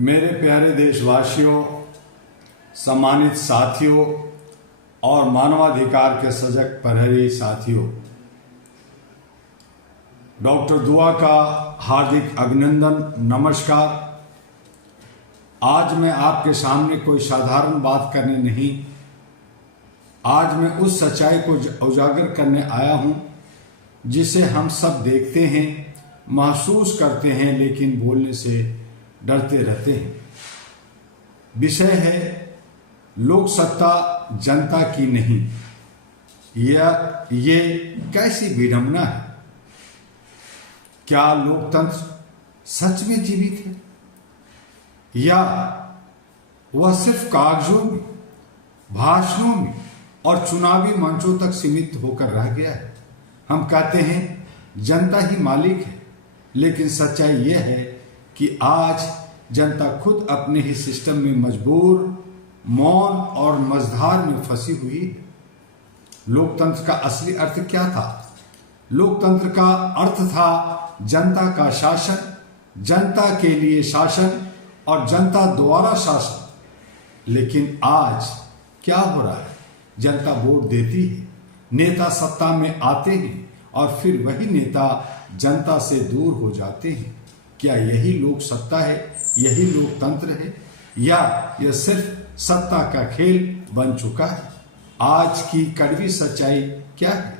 मेरे प्यारे देशवासियों, सम्मानित साथियों और मानवाधिकार के सजग प्रहरी साथियों, डॉक्टर दुआ का हार्दिक अभिनंदन, नमस्कार। आज मैं आपके सामने कोई साधारण बात करने नहीं, आज मैं उस सच्चाई को उजागर करने आया हूं जिसे हम सब देखते हैं, महसूस करते हैं, लेकिन बोलने से डरते रहते हैं। विषय है लोक सत्ता जनता की नहीं। ये कैसी विडंबना है। क्या लोकतंत्र सच में जीवित है या वह सिर्फ कागजों में, भाषणों में और चुनावी मंचों तक सीमित होकर रह गया है? हम कहते हैं जनता ही मालिक है, लेकिन सच्चाई यह है कि आज जनता खुद अपने ही सिस्टम में मजबूर, मौन और मझधार में फंसी हुई है। लोकतंत्र का असली अर्थ क्या था? लोकतंत्र का अर्थ था जनता का शासन, जनता के लिए शासन और जनता द्वारा शासन। लेकिन आज क्या हो रहा है? जनता वोट देती है, नेता सत्ता में आते हैं और फिर वही नेता जनता से दूर हो जाते हैं। क्या यही लोक सत्ता है? यही लोकतंत्र है या यह सिर्फ सत्ता का खेल बन चुका है? आज की कड़वी सच्चाई क्या है?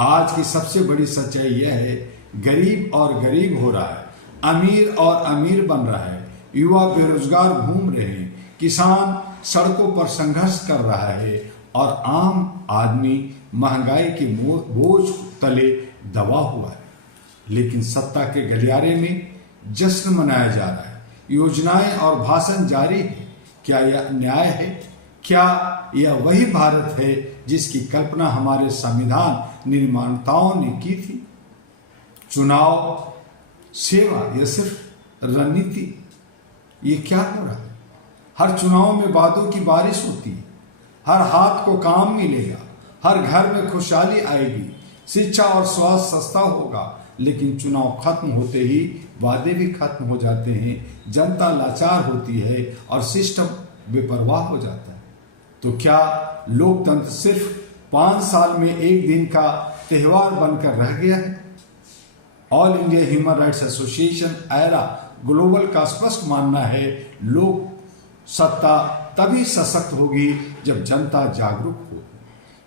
आज की सबसे बड़ी सच्चाई यह है, गरीब और गरीब हो रहा है, अमीर और अमीर बन रहा है, युवा बेरोजगार घूम रहे हैं, किसान सड़कों पर संघर्ष कर रहा है और आम आदमी महंगाई के बोझ तले दबा हुआ है। लेकिन सत्ता के गलियारे में जश्न मनाया जा रहा है, योजनाएं और भाषण जारी है। क्या यह न्याय है? क्या यह वही भारत है जिसकी कल्पना हमारे संविधान निर्माताओं ने की थी? चुनाव, सेवा या सिर्फ रणनीति? ये क्या हो रहा है? हर चुनाव में वादों की बारिश होती है, हर हाथ को काम मिलेगा, हर घर में खुशहाली आएगी, शिक्षा और स्वास्थ्य सस्ता होगा। लेकिन चुनाव खत्म होते ही वादे भी खत्म हो जाते हैं, जनता लाचार होती है और सिस्टम बेपरवाह हो जाता है। तो क्या लोकतंत्र सिर्फ 5 साल में एक दिन का त्योहार बनकर रह गया है? All India Human Rights association era global का स्पष्ट मानना है, लोक सत्ता तभी सशक्त होगी जब जनता जागरूक हो,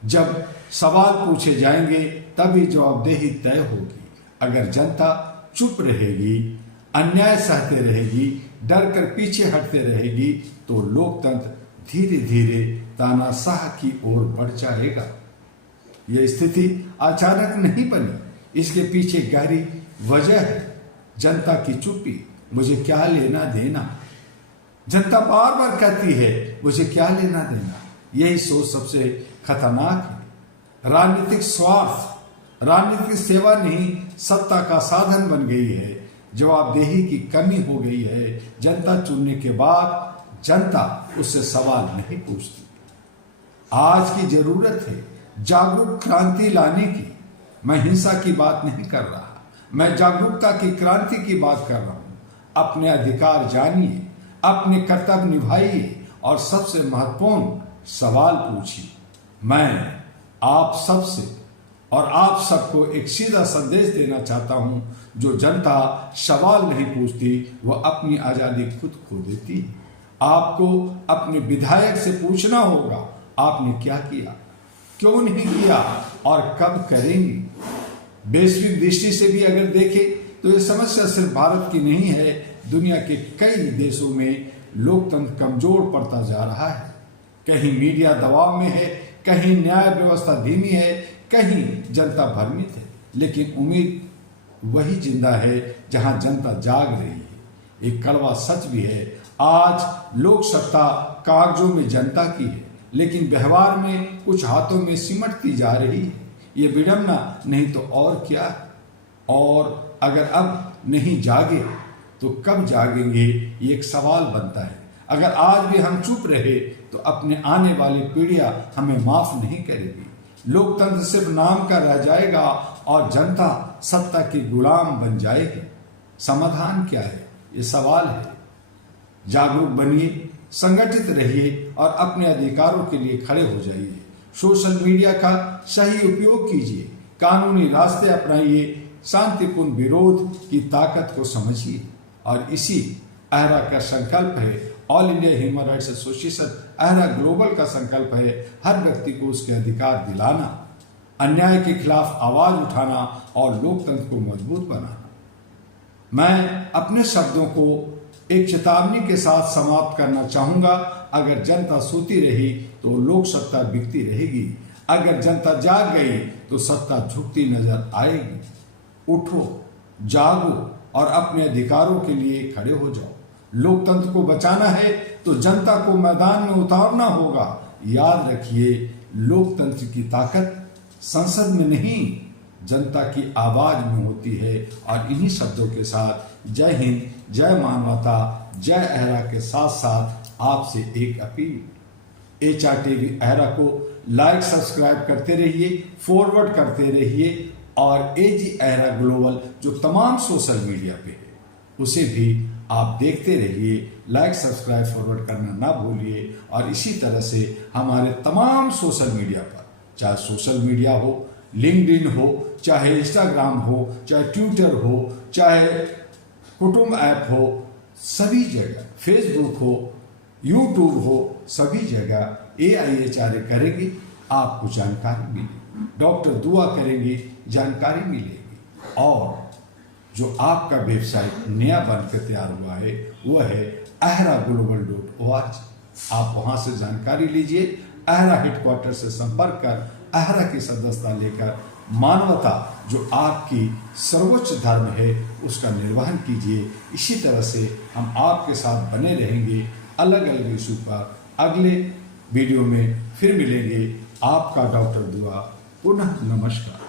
जब सवाल पूछे जाएंगे तभी जवाबदेही तय होगी। अगर जनता चुप रहेगी, अन्याय सहते रहेगी, डर कर पीछे हटते रहेगी, तो लोकतंत्र धीरे धीरे तानाशाह की ओर बढ़ जाएगा। यह स्थिति अचानक नहीं बनी, इसके पीछे गहरी वजह है जनता की चुप्पी। मुझे क्या लेना देना? जनता बार बार कहती है मुझे क्या लेना देना। यही सोच सबसे खतरनाक है। राजनीतिक स्वार्थ, राजनीतिक सेवा नहीं, सत्ता का साधन बन गई है। जवाबदेही की कमी हो गई है। जनता चुनने के बाद जनता उससे सवाल नहीं पूछती। आज की जरूरत है जागरूक क्रांति लाने की। मैं हिंसा की बात नहीं कर रहा, मैं जागरूकता की क्रांति की बात कर रहा हूं। अपने अधिकार जानिए, अपने कर्तव्य निभाइए और सबसे महत्वपूर्ण सवाल पूछिए। मैं आप सबसे और आप सबको एक सीधा संदेश देना चाहता हूं, जो जनता सवाल नहीं पूछती वह अपनी आजादी खुद खो देती है। आपको अपने विधायक से पूछना होगा, आपने क्या किया, क्यों नहीं किया और कब करेंगे। वैश्विक दृष्टि से भी अगर देखें तो यह समस्या सिर्फ भारत की नहीं है, दुनिया के कई देशों में लोकतंत्र कमजोर पड़ता जा रहा है। कहीं मीडिया दबाव में है, कहीं न्याय व्यवस्था धीमी है, कहीं जनता भ्रमित है। लेकिन उम्मीद वही जिंदा है जहां जनता जाग रही है। एक कड़वा सच भी है, आज लोक सत्ता कागजों में जनता की है, लेकिन व्यवहार में कुछ हाथों में सिमटती जा रही है। ये विडंबना नहीं तो और क्या? और अगर अब नहीं जागे तो कब जागेंगे, ये एक सवाल बनता है। अगर आज भी हम चुप रहे तो अपने आने वाली पीढ़ियां हमें माफ नहीं करेगी। लोकतंत्र सिर्फ नाम का रह जाएगा और जनता सत्ता की गुलाम बन जाएगी। समाधान क्या है? ये सवाल है। जागरूक बनिए, संगठित रहिए और अपने अधिकारों के लिए खड़े हो जाइए। सोशल मीडिया का सही उपयोग कीजिए, कानूनी रास्ते अपनाइए, शांतिपूर्ण विरोध की ताकत को समझिए। और इसी अहरा का संकल्प है, All India Human Rights Association AHRA Global का संकल्प है हर व्यक्ति को उसके अधिकार दिलाना, अन्याय के खिलाफ आवाज उठाना और लोकतंत्र को मजबूत बनाना। मैं अपने शब्दों को एक चेतावनी के साथ समाप्त करना चाहूंगा। अगर जनता सोती रही तो लोक सत्ता बिकती रहेगी, अगर जनता जाग गई तो सत्ता झुकती नजर आएगी। उठो, जागो और अपने अधिकारों के लिए खड़े हो जाओ। लोकतंत्र को बचाना है तो जनता को मैदान में उतारना होगा। याद रखिए, लोकतंत्र की ताकत संसद में नहीं, जनता की आवाज में होती है। और इन्हीं शब्दों के साथ जय हिंद, जय मानवता, जय अहरा के साथ साथ आपसे एक अपील, HRTV अहरा को लाइक सब्सक्राइब करते रहिए, फॉरवर्ड करते रहिए और AG अहरा ग्लोबल जो तमाम सोशल मीडिया पे है उसे भी आप देखते रहिए, लाइक सब्सक्राइब फॉरवर्ड करना ना भूलिए। और इसी तरह से हमारे तमाम सोशल मीडिया पर, चाहे सोशल मीडिया हो, लिंक्डइन हो, चाहे इंस्टाग्राम हो, चाहे ट्विटर हो, चाहे कुटुंब ऐप हो, सभी जगह, फेसबुक हो, यूट्यूब हो, सभी जगह AIHRA करेंगे, आपको जानकारी मिलेगी। डॉक्टर दुआ करेंगे, जानकारी मिलेगी। और जो आपका वेबसाइट नया बनकर तैयार हुआ है वह है ahraglobal.org। आप वहां से जानकारी लीजिए, अहरा हेडक्वार्टर से संपर्क कर अहरा की सदस्यता लेकर मानवता जो आपकी सर्वोच्च धर्म है उसका निर्वहन कीजिए। इसी तरह से हम आपके साथ बने रहेंगे। अलग अलग इशू पर अगले वीडियो में फिर मिलेंगे। आपका डॉक्टर दुआ। पुनः नमस्कार।